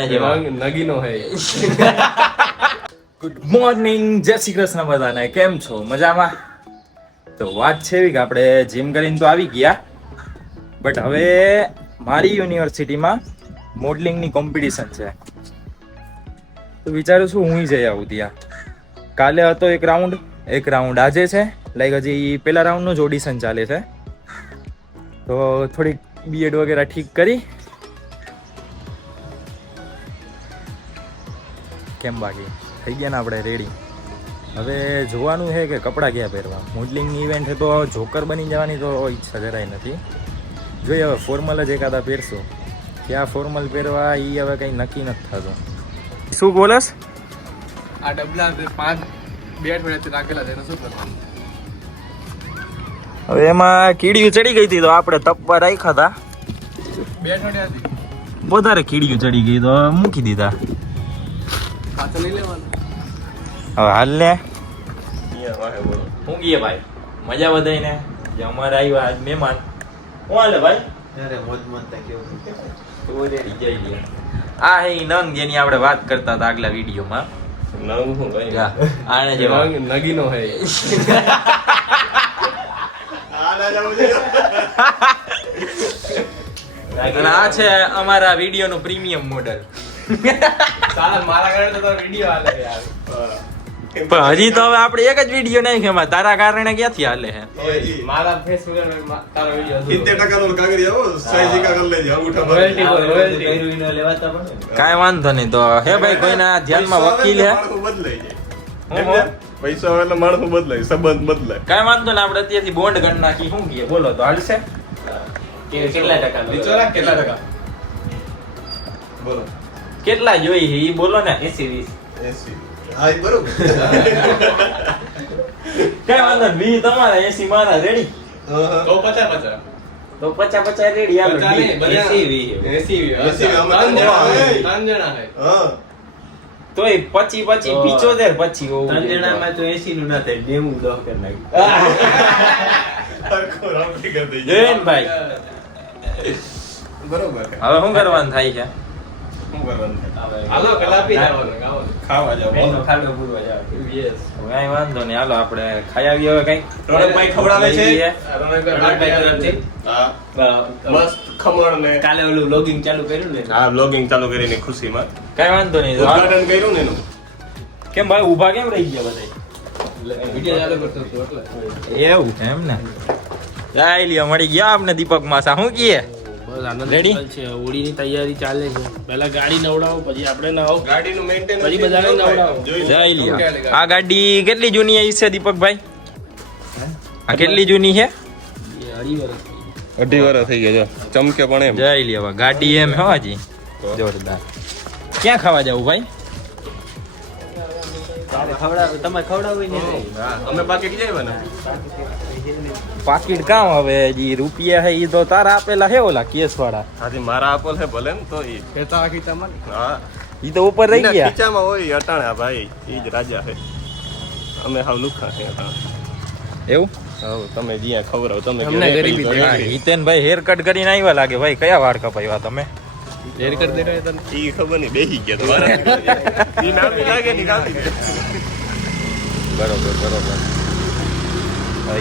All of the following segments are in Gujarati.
નગીનો હે. ગુડ મોર્નિંગ, જય શ્રી કૃષ્ણ બધાને. કેમ છો? મજામાં? તો વાત છે એવી કે આપણે જીમ કરીને તો આવી ગયા, બટ હવે મારી યુનિવર્સિટીમાં મોડલિંગની કોમ્પિટિશન છે. તો વિચારું છું હું જઈ આવું ત્યાં. કાલે હતો એક રાઉન્ડ આજે છે. લાઈક હજી પેલા રાઉન્ડનું જ ઓડિશન ચાલે છે. તો થોડીક બીએડ વગેરે ઠીક કરી કેમ બાકી થઈ ગયા ને આપણે રેડી. હવે જોવાનું છે કે કપડાં ક્યાં પહેરવા. મોડલિંગની ઇવેન્ટ છે તો જોકર બની જવાની તો ઈચ્છા જરાય નથી. જોઈએ હવે ફોર્મલ જ એકાદા પહેરશું. ક્યાં ફોર્મલ પહેરવા એ હવે કંઈ નક્કી નથી થતું. શું બોલસ? આ ડબલા 5 બે અઠવાડિયાથી રાખેલા છે, એનું શું કરવાનું? હવે એમાં કીડીયું ચડી ગઈ હતી તો આપણે તપવા રાખ્યા હતા. 2 અઠવાડિયાથી વધારે કીડીયું ચડી ગઈ તો મૂકી દીધા. પાછળ લઈ લેવાનું. હવે હાલ ને હું ગઈએ ભાઈ. મજા બધાઈને જે અમારે આવ્યા આજ મહેમાન. હું હાલે ભાઈ? અરે મોજ મોજતા કેવું તો રેડી જઈ ગયા. આ હે ઈ નંગ જેની આપણે વાત કરતા હતા આગલા વિડીયોમાં. નંગ હું ભાઈ? આને જેવા નગીનો હે. અને આ છે અમારા વિડીયોનું પ્રીમિયમ મોડલ. સાલા મારા કારણે તો વિડિયો હાલે યાર. પણ હજી તો હવે આપણે એક જ વિડીયો નહીં કે એમાં તારા કારણે ક્યાંથી હાલે છે. મારા ફેસબુક તારો વિડિયો 70% નો કાગળિયા હો, સાઈઝ કા કરી લેજે અંગૂઠા પર. રોયલ્ટી લેવાતા પણ કાંઈ વાંધો નહીં. તો હે ભાઈ કોઈના ધ્યાનમાં વકીલ હે? માણસો બદલાઈ જાય. પૈસા આવે એટલે માણસો બદલાય, સંબંધ બદલાય. કાંઈ વાંધો નહીં. આપણે અત્યારથી બોન્ડ કરી નાખી. શું કહીએ બોલો તો હાલશે? કેટલા ટકા? વિચારા કેટલા ટકા? બોલો કેટલા જોઈ છે ઈ બોલો ને. 80-20. 80. હા ઈ બરોબર. કાંઈ વાંધો નહીં. 20 તમારા 80 મારા રેડી. તો 50-50. તો 50-50 રેડી. હાલો 80-20. અમે ત્રણ જણા હે. હા તોય 25-25 75 પછી હોવું ત્રણ જોઈએ. જણામાં તો 80 નું ના થાય, 90 દોહ કરી નાખ્યું. સરખો રાઉન્ડી કરી દઈએ. જયન ભાઈ બરોબર છે. હવે શું કરવાનું થાય છે? શું કરવાનું છે? હાલો પેલા આપી દેવાનું. ખાવા જાવ. એનો ખાડો પૂરવા જાવ. યસ. કાંઈ વાંધો નહીં. હાલો આપણે ખાઈ આવીએ હવે કઈ. રોનકભાઈ ખવડાવે છે. રણકભાઈ તરફથી. હા મસ્ત ખમણ ને કાલે ઓલું વ્લોગિંગ ચાલુ કર્યું ને, હા બ્લોગિંગ ચાલુ કરીને ખુશીમાં કાંઈ વાંધો નહીં. ઉદ્ઘાટન કર્યું ને એનું. કેમ ભાઈ ઊભા કેમ રહી ગયા બધા? વિડિયો ચાલુ કરતો હતો એટલે. એવું છે એમ ને. જાય લ્યો મળી ગયા આપણે દીપક માસા. શું કીએ? બસ આનંદ Ready? છે. હોળીની તૈયારી ચાલે છે. પહેલા ગાડી નવડાવો, પછી આપણે નવો. ગાડીનું મેન્ટેનન્સ પછી બધાને નવડાવો. જઈ લ્યો. આ ગાડી કેટલી જૂની આવી છે દીપકભાઈ? આ કેટલી જૂની છે? એ 2.5 વર્ષ. 2.5 વર્ષ થઈ ગયા જો ચમકે પણ એમ. જઈ લ્યો. ગાડી એમ હે હજી જોરદાર. ક્યાં ખાવા જવું ભાઈ? તમારે ખવડાવવું ને અમે પાકેટ જાય ને પાકીટ કામ હવે જી રૂપિયા હે ઈ તો તારા આપેલા હે ઓલા કેસ વાળા. હાજી મારા આપલ હે ભલે ને તો ઈ ખેતા આખી તમારી. હા ઈ તો ઉપર રહી એના ગયા. ખીચામાં હોય અટાણા ભાઈ ઈ જ રાજા છે. અમે હાવ લુખા છે અટાણા. એવું? હાવ તમે જ્યાં ખવડાવ તમે અમને ગરીબી હા, હિતેનભાઈ હેર કટ કરીને આવ્યા લાગે. ભાઈ કયા વાળ કપાવ્યા તમે? ડેર કરી દેતા તને. ઈ ખબર નહીં બેહી ગયા તમારા ઈ નામી લાગે ની કાપી દે. બરોબર.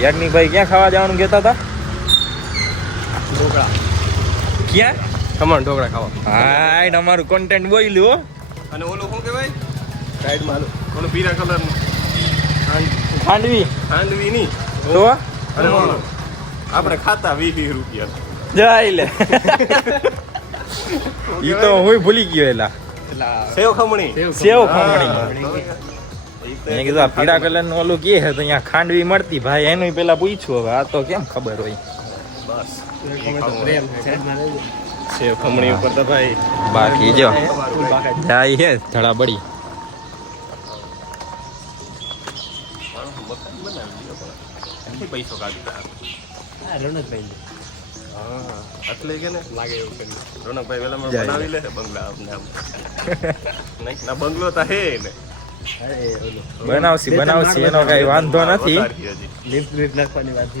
યાજ્ઞિકભાઈ ક્યાં ખાવા જવાનું કહેતા હતા? ઢોકળા. ક્યાં? ખમણ ઢોકળા ખાવા. હા અમારું કોન્ટેન્ટ બોલ્યું હો. અને ઓલું શું કહેવાય સાઈડમાં હાલો. ઓલું પીળા કલરનું ખાંડવી ખાંડવી ની તો અને ઓલું આપણે ખાતા 20 રૂપિયા જાય લે. ઈ તો હું ભૂલી ગયો એલા. સેવ ખમણી સેવ ખમણી. મેં કીધું આ પીળા કલર નું ઓલું કે છે તો અહીંયા ખાંડવી મળતી ભાઈ એનું પેલા પૂછ્યું. હવે આ તો કેમ ખબર હોય? બસ પ્રેમ છે. સેવ ખમણી ઉપર તો ભાઈ બાકી જો જાય છે ધડાબડી. પૈસો કાઢી આ રણકભાઈ હા એટલે કે ને લાગે એવું કરી રોનકભાઈ વેલા બનાવી લે બંગલા આપને આમ નહીં ના બંગલો તો હે ને બનાવશી એનો કઈ વાંધો નથી. વધારે હજી. લીપ નાખવાની વાત.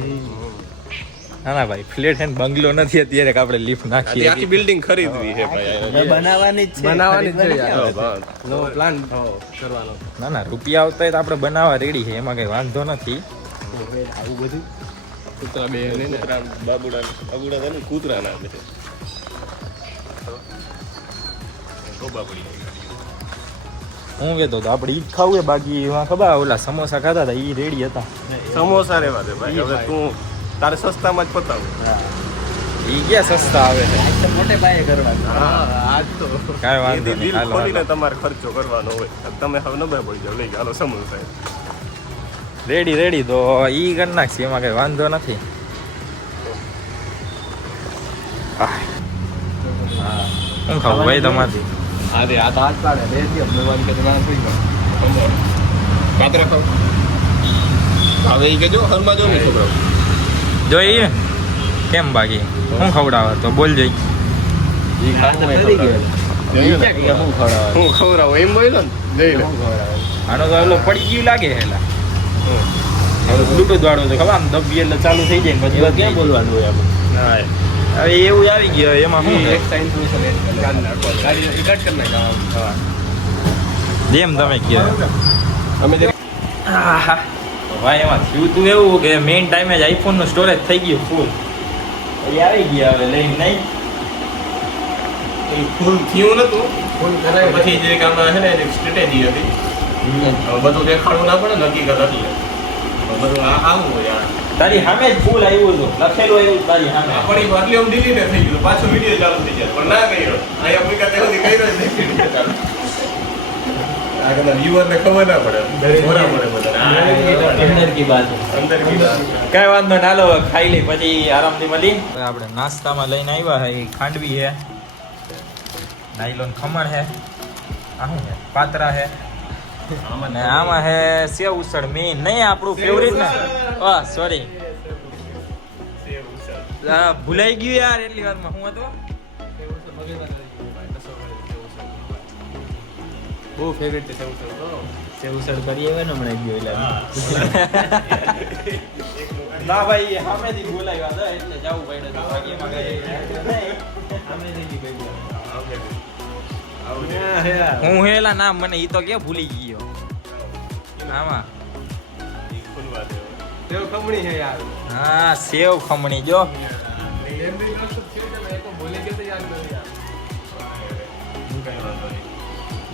ના ના ભાઈ ફ્લેટ હે ને બંગલો નથી અત્યારે કે આપણે લિફ્ટ આથી નાખીએ આખી બિલ્ડિંગ ખરીદવી છે ભાઈ બનાવવાની જ છે બનાવવાની જ છે ખરીદવાની યાર. ક્યાં? નવો પ્લાન કરવાનો. ના ના રૂપિયા આવતા હોય તો આપણે બનાવવા રેડી છે એમાં કઈ વાંધો નથી. આવું બધું કૂતરા બે લઈને. કૂતરા બાબુડા બાબુડા છે ને કૂતરા ના છે તો બાબડી હું કહેતો તો આપણે ઈ જ ખાવું છે બાકી એમાં ખબર ઓલા સમોસા ખાતા હતા ઈ રેડી હતા. સમોસા રેવા દે ભાઈ હવે તું તારે સસ્તામાં જ પતાવું ઈ ક્યાં સસ્તા આવે છે આજ તો મોટે પાયે કરવાનું આજ તો કાંઈ વાંધો એથી નહીં દિલ હાલો ખોલીને હાલો. તમારે ખર્ચો કરવાનો હોય તમે હવે નબળા પડી જાવ લઈ જાઓ સમોસા રેડી રેડી તો ઈ કરી નાખશે એમાં કઈ વાંધો નથી. આહ. શું ખાવું ભાઈ તમારથી? હા રે આ તો હાથ પાડે બે દિવસ મેવાન કે તમારે થઈ ગયો. કાતરા ખાવ. હવે એ કહેજો હરમાં જો ને છોકરો જોઈએ કેમ બાકી શું ખવડાવે તો બોલ જઈ. હું ખવડાવું એમ બોલ્યો ને લઈ લે આનો તો ઓલો પડી ગયું લાગે હેલા. હવે બ્લૂટૂથ વાળો તો ખબર આમ દબી એટલે ચાલુ થઈ જાય ને પછી ક્યાં બોલવાનું હોય આપણે હવે એવું આવી ગયું એમાં શું એક ટાઈમ ઇન્ફોર્મેશન કાઢ નાખો. ગાડી ઇકટ કરી નાખો. જેમ તમે કહો. અમે જે ભાઈ એમાં થયું તું એવું કે મેઇન ટાઈમે જ આઈફોન નું સ્ટોરેજ થઈ ગયું ફૂલ આવી ગયા હવે લઈને નહીં. ફૂલ થયું નતું ફોન કરાય પછી જે કામમાં છે ને એની સ્ટ્રેટેજી હતી હવે બધું દેખાડવું ના પડે ને હકીકત હતી બધું આવું હોય યાર તારી સામે જ ફૂલ આવ્યું હતું લખેલું આવ્યું તારી સામે. પણ એ આટલી આમ ડીલીટ થઈ ગયું પાછો વિડીયો ચાલુ થઈ જાય પણ ના કર્યો અહીંયા કોઈ કાતે સુધી કર્યો જ નહીં ચાલુ આ કદાચ viewer ને ખબર ના પડે મોરા પડે બધા અંદર કી બાત અંદર કીધા કઈ વાંધો ના લો ખાઈ લઈ પછી આરામથી મળી. આપણે નાસ્તામાં લઈને આવ્યા છે એ ખાંડવી છે નાયલોન ખમણ છે આ શું છે પાતરા છે અને આમાં છે સેવ ઉસળ મેન નહીં આપણું ફેવરિટ ને વાહ સોરી ભૂલાઈ ગયું યાર એટલી વારમાં હું હતો બહુ ફેવરિટ છે સેવ સેવસર કરી આવે ને હમણાં ગયો એટલે ના ભાઈ સામેથી બોલાવ્યા હતા એટલે જવું પડ્યું બાકી એમાં કઈ હું હેલા ના મને ઈ તો કે ભૂલી ગયો આમાં સેવ ખમણી છે યાર. હા સેવ ખમણી જો એમ બી વસ્તુ છે ને એ તો ભૂલી ગયો તો યાદ નથી યાર.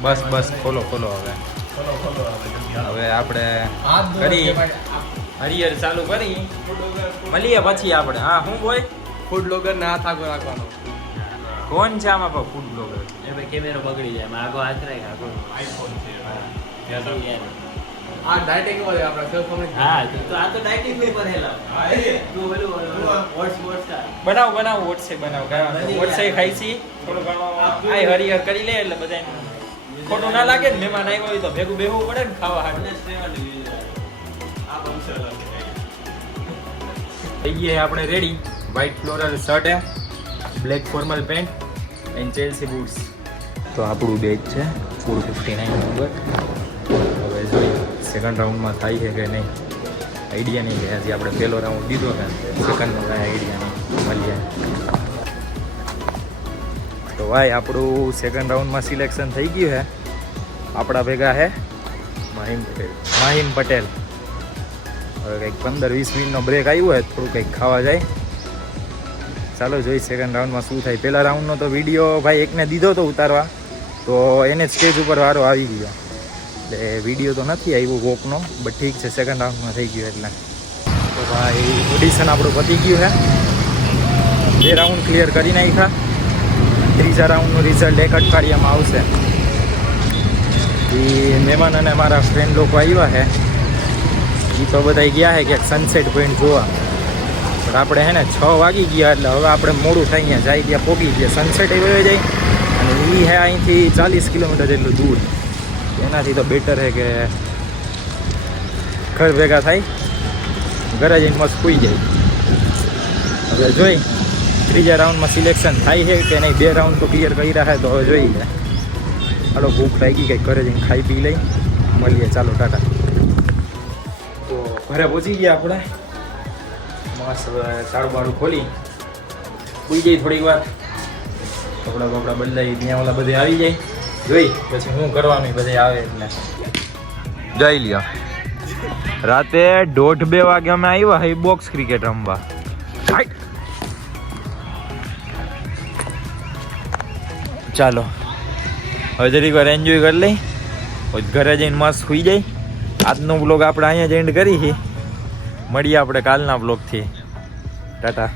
બસ બસ ખોલો ખોલો હવે હવે આપણે કરી હરિયર ચાલુ કરી મળીએ પછી આપણે હા હું બોય ફૂડ બ્લોગર ને હાથ આગળ રાખવાનો. કોણ છે આમાં પણ ફૂડ બ્લોગર એ ભાઈ કેમેરો બગડી જાય એમાં આગો હાથ રાખ આગો આઈફોન છે આ ડાયટિંગ હોય આપણે સેવ ખમણી. હા તો આ તો ડાયટિંગ ઉપર હેલા તું બોલું વોટ્સ બનાવ બનાવ વોટ્સે બનાવ વોટ્સે ખાઈ છી થોડું ઘણું આ હરિયર કરી લે એટલે બધા ખોટું ના લાગે ને મહેમાન આવ્યો હોય તો ભેગું બેહવું પડે ને ખાવા હાટું. થઈ ગયા આપણે રેડી વ્હાઇટ ફ્લોરલ શર્ટ હે black formal pant and Chelsea boots. તો આપણું બેચ છે 459 નંબર. હવે જોઈએ સેકન્ડ રાઉન્ડમાં થાય છે કે નહીં આઈડિયા નહીં કે હજી આપણે પહેલો રાઉન્ડ દીધો કે સેકન્ડનો કાંઈ આઈડિયા નહીં મળીએ. તો ભાઈ આપણું સેકન્ડ રાઉન્ડમાં સિલેક્શન થઈ ગયું છે. આપણા ભેગા છે માહિમ પટેલ. હવે કંઈક 15-20 મિનિટનો બ્રેક આવ્યો હોય થોડું કંઈક ખાવા જાય. ચાલો જોઈ સેકન્ડ રાઉન્ડમાં શું થાય. પહેલા રાઉન્ડનો તો વિડીયો ભાઈ એકને દીધો તો ઉતારવા તો એને સ્ટેજ ઉપર વારો આવી ગયો એટલે વિડીયો તો નથી આવ્યો વોકનો બટ ઠીક છે સેકન્ડ રાઉન્ડમાં થઈ ગયું એટલે. તો ભાઈ ઓડિશન આપણું પતી ગયું છે. 2 રાઉન્ડ ક્લિયર કરી નાખ્યા. ત્રીજા રાઉન્ડનું રિઝલ્ટ એક અઠવાડિયામાં આવશે. એ મહેમાન અને મારા ફ્રેન્ડ લોકો આવ્યા છે એ તો બધા ગયા છે ક્યાંક સનસેટ પોઈન્ટ જોવા પણ આપણે હે ને 6 વાગી ગયા એટલે હવે આપણે મોડું થઈ ગયા જાય ત્યાં પહોંચી ગયા સનસેટ એ વયો જાય અને એ હે અહીંથી 40 કિલોમીટર જેટલું દૂર. એનાથી તો બેટર છે કે ઘર ભેગા થાય ઘરે જઈને મસ્ત સૂઈ જાય. હવે જોઈ ત્રીજા રાઉન્ડમાં સિલેક્શન થાય છે કે નહીં. 2 રાઉન્ડ તો ક્લિયર કરી રહ્યા તો હવે જોઈએ. હાલો ભૂખ લાગી કંઈક ઘરે જઈને ખાઈ પી લઈ મળીએ ચાલો ટાટા. તો ઘરે પહોંચી ગયા આપણે મસ્ત ચાળું બાળું ખોલી ઉઈ જાય થોડીક વાર, કપડાં બપડા બદલાઈ ત્યાં ઓલા બધે આવી જાય, જોઈ પછી હું કરવાનું બધે આવે એટલે જઈ લ્યો. રાતે 1:30-2 વાગે અમે આવ્યા હઈ બોક્સ ક્રિકેટ રમવા. ચાલો હવે જરીક વાર એન્જોય કરી લઈ, ઘરે જઈને મસ્ત સુઈ જાય. આજનો બ્લોગ આપણે અહીંયા જ એન્ડ કરી છે. મળીએ આપણે કાલના બ્લોગથી. ટાટા.